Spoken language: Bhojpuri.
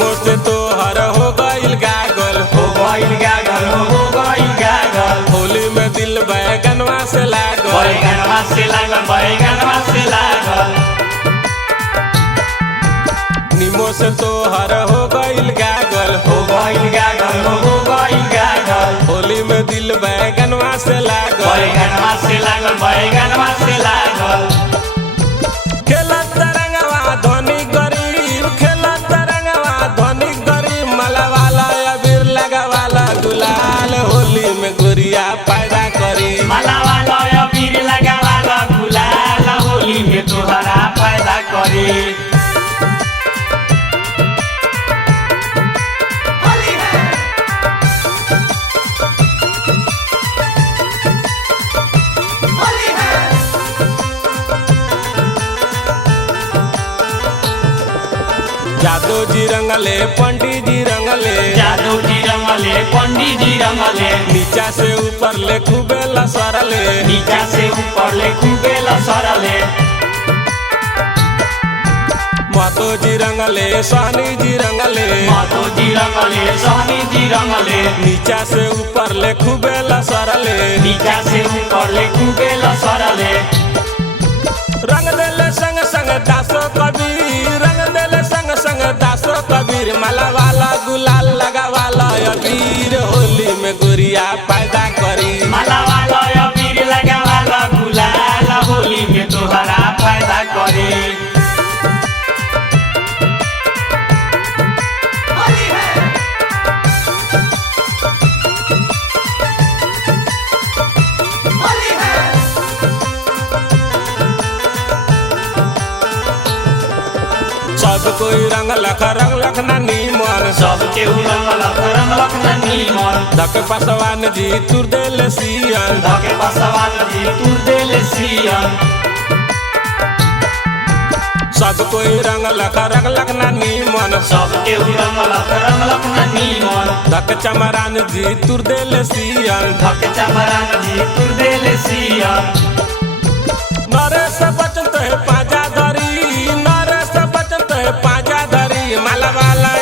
निमो से तो हर हो गइल गागल, हो गइल गागल, हो गइल गागल। होली में दिल बैगनवा से लागल, बैगनवा से लागल, बैगनवा से लागल। निमो से तो हर हो गइल गागल, हो गइल गागल, हो गइल गागल। होली में दिल बैगनवा से लागल, बैगनवा से लागल, बैगनवा से लागल। खेलत रंगवा धनी गरीब, खेलत रंगवा धनी गरीब, मलवाला अबीर लगावाला गुलाल, होली में गुरिया पैदा करी। मलावाला अबीर लगावाला गुलाल, होली में तोहरा पैदा करी। जादू जी रंगले पंडित जी रंगले, जादू जी रंगले पंडित जी रंगले। नीचा से ऊपर ले खूबे लसरले, नीचा से ऊपर ले खूबे लसरले। महतो जी रंगले सहनी जी रंगले, महतो जी रंगले सहनी जी रंगले। नीचा से ऊपर ले खूबे लसरले, नीचा से ऊपर ले खूबे लसरले। रंग देले संग संग दासो कबीर, रंग देले संग संग दासो कबीर, मलवाला गुलाल लगावाला अबीर, होली में गुरिया पैदा करी। मलावाला अबीर लगावाला गुलाल, होली में तोहरा पैदा करी। सब कोई रंग लख ना नीमन, सब केहू रंगलक ना नीमन। धके पासवान जी तुर देले सियन, धके पासवान जी तुर देले सियन। सब कोई रंग लख ना नीमन, सब केहू रंगलक ना नीमन। धके चमरान जी तुर देले सियन, धके चमरान जी तुर देले सियन। नरेश बचत है पाजा धरी, नरेश बचत है पाजा धरी, मलवाला